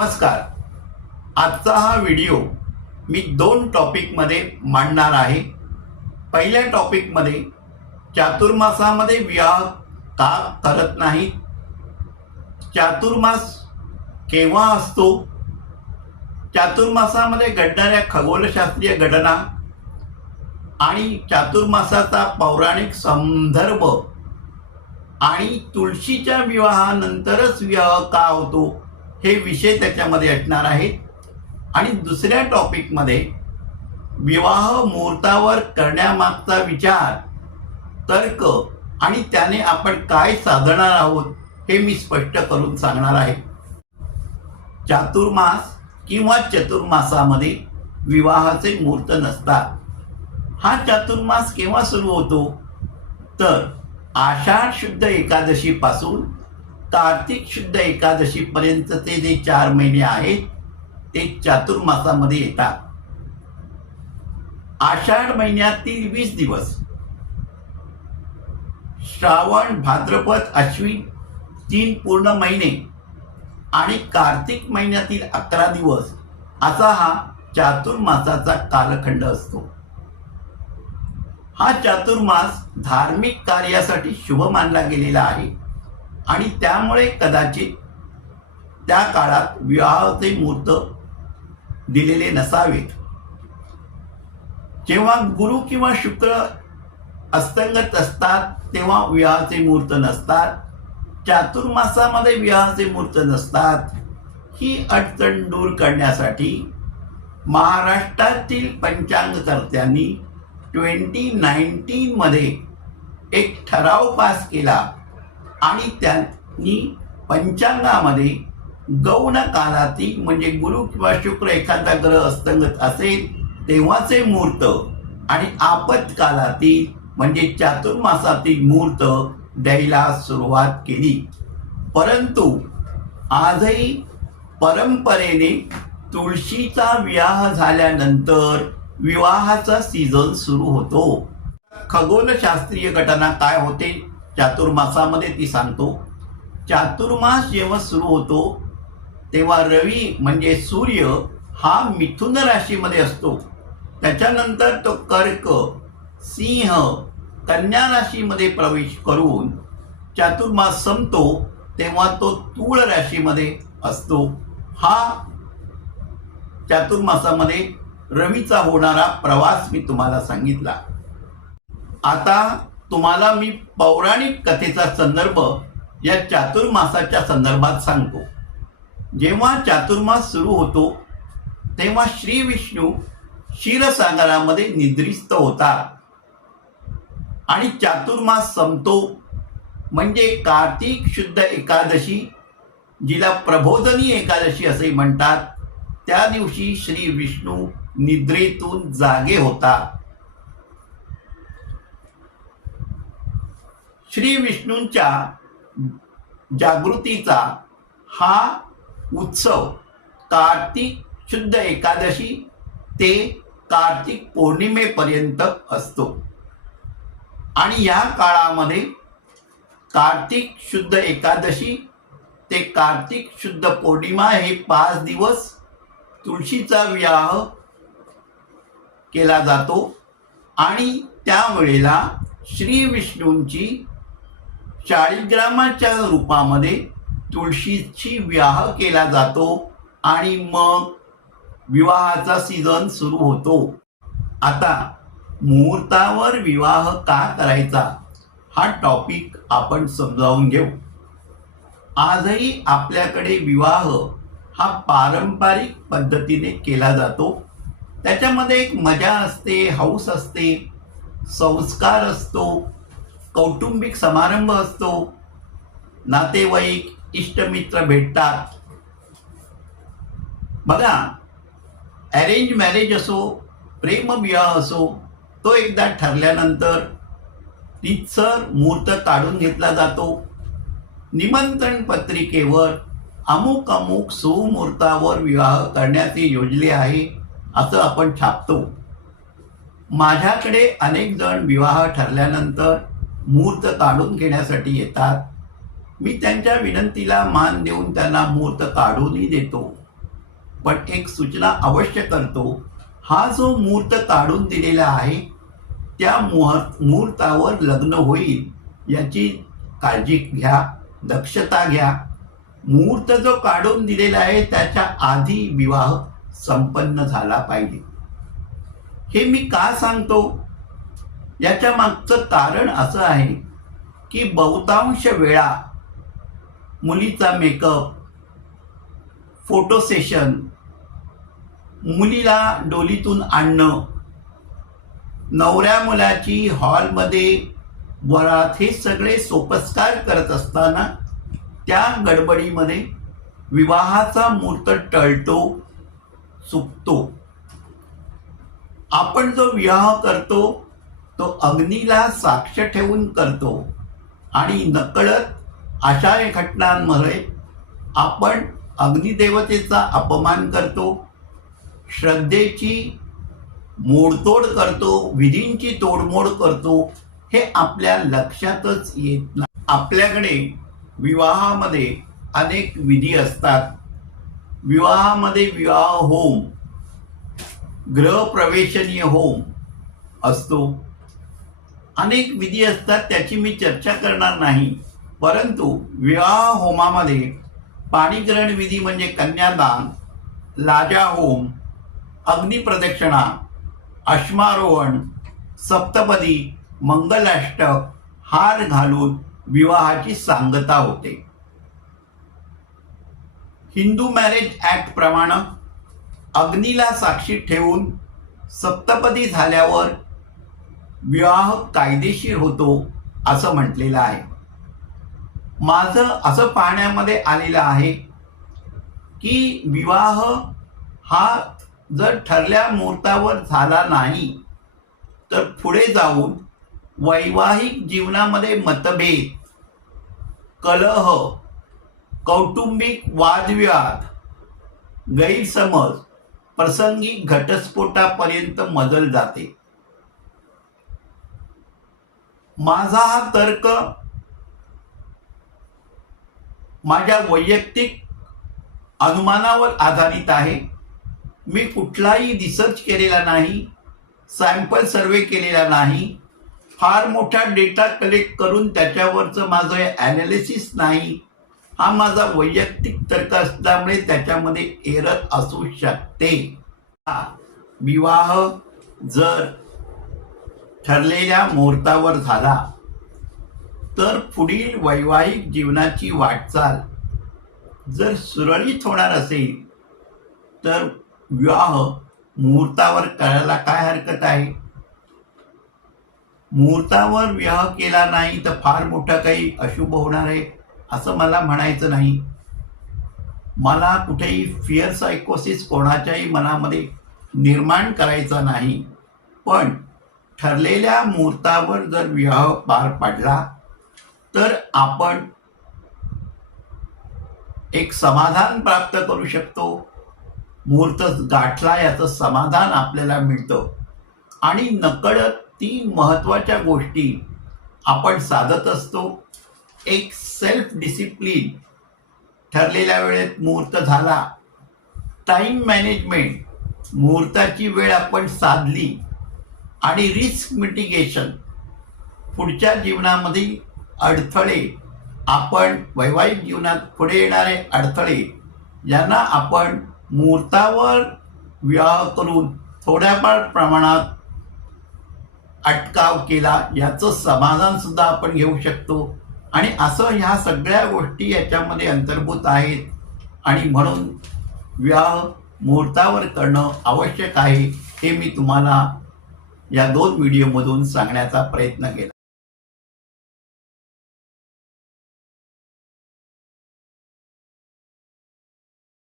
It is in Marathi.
नमस्कार. आजचा हा व्हिडिओ मी दोन टॉपिकमध्ये मांडणार आहे. पहिल्या टॉपिकमध्ये चातुर्मासामध्ये विवाह का करत नाही? चातुर्मास केव्हा असतो? चातुर्मासामध्ये घडणाऱ्या खगोलशास्त्रीय घटना आणि चातुर्मासाचा पौराणिक संदर्भ आणि तुळशीच्या विवाहानंतरच विवाह का होतो? हे विषय त्याच्यामध्ये असणार आहेत. आणि दुसऱ्या टॉपिकमध्ये विवाह मुहूर्तावर करण्यामागचा विचार तर्क आणि त्याने आपण काय साधणार आहोत हे मी स्पष्ट करून सांगणार आहे. चातुर्मास किंवा चतुर्मासामध्ये विवाहाचे मुहूर्त नसतात. हा चातुर्मास केव्हा सुरू होतो? तर आषाढ शुद्ध एकादशीपासून कार्तिक शुद्ध एकादशीपर्यंत ते जे चार महिने आहेत ते चातुर्मासामध्ये येतात. आषाढ महिन्यातील वीस दिवस. श्रावण भाद्रपद अश्विन तीन पूर्ण महिने आणि कार्तिक महिन्यातील अकरा दिवस असा हा चातुर्मासाचा कालखंड असतो. हा चातुर्मास धार्मिक कार्यासाठी शुभ मानला गेलेला आहे. आणि त्यामुळे कदाचित त्या काळात विवाहाचे मुहूर्त दिलेले नसावेत. जेव्हा गुरु किंवा शुक्र अस्तंगत असतात तेव्हा विवाहाचे मुहूर्त नसतात. चातुर्मासामध्ये विवाहाचे मुहूर्त नसतात. ही अडचण दूर करण्यासाठी महाराष्ट्रातील पंचांगकर्त्यांनी ट्वेंटी नाईन्टीनमध्ये एक ठराव पास केला. आणि त्यांनी पंचांगामध्ये गौण कालातील म्हणजे गुरु किंवा शुक्र एखादा ग्रह अस्तंगत असेल तेव्हाचे मुहूर्त आणि आपत्कालातील म्हणजे चातुर्मासातील मुहूर्त द्यायला सुरुवात केली. परंतु आजही परंपरेने तुळशीचा विवाह झाल्यानंतर विवाहाचा सीझन सुरू होतो. खगोलशास्त्रीय घटना काय होते? चातुर्मासामध्ये ती सांगतो. चातुर्मास जेव्हा सुरू होतो तेव्हा रवी म्हणजे सूर्य हा मिथुन राशीमध्ये असतो. त्याच्यानंतर तो कर्क सिंह कन्या राशीमध्ये प्रवेश करून चातुर्मास संपतो तेव्हा तो तूळ राशीमध्ये असतो. हा चातुर्मासामध्ये रवीचा होणारा प्रवास मी तुम्हाला सांगितला. आता तुम्हाला मी पौराणिक कथेचा संदर्भ या चातुर्मासाच्या संदर्भात सांगतो. जेव्हा चातुर्मास सुरू होतो तेव्हा श्री विष्णू क्षीरसागरामध्ये निद्रिस्त होता आणि चातुर्मास संपतो म्हणजे कार्तिक शुद्ध एकादशी जिला प्रबोधनी एकादशी असे म्हणतात त्या दिवशी श्री विष्णू निद्रेतून जागे होता श्री विष्णूंच्या जागृतीचा हा उत्सव कार्तिक शुद्ध एकादशी ते कार्तिक पौर्णिमेपर्यंत असतो. आणि या काळामध्ये कार्तिक शुद्ध एकादशी ते कार्तिक शुद्ध पौर्णिमा हे पाच दिवस तुळशीचा विवाह केला जातो. आणि त्यावेळेला श्री विष्णूंची शाळीग्रामाच्या रूपामध्ये तुळशीची विवाह केला जातो आणि मग विवाहाचा सीझन सुरू होतो. आता मुहूर्तावर विवाह का करायचा? हा टॉपिक आपण समजावून घेऊ. आजही आपल्याकडे विवाह हा पारंपरिक पद्धतीने केला जातो. त्याच्यामध्ये एक मजा असते हौस असते संस्कार असतो कौटुंबिक समारंभ असतो. नातेवाईक इष्टमित्र भेटतात. बघा अरेंज मॅरेज असो प्रेमविवाह असो तो एकदा ठरल्यानंतर तिथसर मुहूर्त काढून घेतला जातो. निमंत्रण पत्रिकेवर अमुक अमुक सुमुहूर्तावर विवाह करण्याचे योजले आहे असं आपण छापतो. माझ्याकडे अनेक जण विवाह ठरल्यानंतर मुहूर्त काढून घेण्यासाठी येतात. मी त्यांच्या विनंतीला मान देऊन त्यांना मुहूर्त काढूनही देतो. पण एक सूचना अवश्य करतो. हा जो मुहूर्त काढून दिलेला आहे त्या मुहूर्त मुहूर्तावर लग्न होईल याची काळजी घ्या दक्षता घ्या. मुहूर्त जो काढून दिलेला आहे त्याच्या आधी विवाह संपन्न झाला पाहिजे. हे मी का सांगतो? याच्या मागचं कारण असं आहे की बहुतांश वेळा मुलीचा मेकअप फोटो सेशन मुलीला डोलीतून आणणं नवऱ्या मुलाची हॉलमध्ये वरात हे सगळे सोपस्कार करत असताना त्या गडबडीमध्ये विवाहाचा मुहूर्त टळतो चुकतो आपण जो विवाह करतो तो अग्नीला साक्ष ठेवून करतो. आणि नकळत अशा घटनांमध्ये आपण अग्निदेवतेचा अपमान करतो श्रद्धेची मोडतोड करतो विधींची तोडमोड करतो हे आपल्या लक्षातच येत नाही. आपल्याकडे विवाहामध्ये अनेक विधी असतात. विवाहामध्ये विवाह होम ग्रहप्रवेशनीय होम असतो. अनेक विधी असतात त्याची मी चर्चा करणार नाही. परंतु विवाह होमामध्ये पाणीग्रहण विधी म्हणजे कन्यादान लाजा होम अग्निप्रदक्षिणा अश्मारोहण सप्तपदी मंगलाष्टक हार घालून विवाहाची सांगता होते. हिंदू मॅरेज ॲक्ट प्रमाणे अग्नीला साक्षी ठेवून सप्तपदी झाल्यावर विवाह कायदेशीर होतो असं म्हटलेलं आहे. माझं असं पाहण्यामध्ये आलेलं आहे की विवाह हा जर ठरल्या मुहूर्तावर झाला नाही तर पुढे जाऊन वैवाहिक जीवनामध्ये मतभेद कलह कौटुंबिक वादविवाद गैरसमज प्रसंगी घटस्फोटापर्यंत मजल जाते. माझा हा तर्क माझ्या वैयक्तिक अनुमानावर आधारित आहे. मी कुठलाही रिसर्च केलेला नाही सॅम्पल सर्वे केलेला नाही फार मोठा डेटा कलेक्ट करून त्याच्यावरचं माझं ॲनालिसिस नाही हा माझा वैयक्तिक तर्क असल्यामुळे त्याच्यामध्ये एरर असू शकते. विवाह जर ठरलेल्या मुहूर्तावर झाला. तर पुढील वैवाहिक जीवनाची वाटचाल जर सुरळीत होणार असेल तर विवाह मुहूर्तावर करायला काय हरकत आहे? मुहूर्तावर विवाह केला नाही तर फार मोठा काही अशुभ होणार आहे असं मला म्हणायचं नाही. मला कुठेही फिअर सायकोसिस कोणाच्याही मनामध्ये निर्माण करायचा नाही पण ठरलेल्या मुहूर्तावर जर विवाह पार पडला तर आपण एक समाधान प्राप्त करू शकतो. मुहूर्त गाठला याचं समाधान आपल्याला मिळतं. आणि नकळत तीन महत्त्वाच्या गोष्टी आपण साधत असतो. एक सेल्फ डिसिप्लिन ठरलेल्या वेळेत मुहूर्त झाला. टाईम मॅनेजमेंट मुहूर्ताची वेळ आपण साधली आणि रिस्क मिटिगेशन पुढच्या जीवनामध्ये अडथळे. आपण वैवाहिक जीवनात पुढे येणारे अडथळे यांना आपण मुहूर्तावर विवाह करून थोड्याफार प्रमाणात अटकाव केला याचं समाधानसुद्धा आपण घेऊ शकतो. आणि असं ह्या सगळ्या गोष्टी याच्यामध्ये अंतर्भूत आहेत. आणि म्हणून विवाह मुहूर्तावर करणं आवश्यक आहे हे मी तुम्हाला या दोन व्हिडिओमधून सांगण्याचा प्रयत्न केला.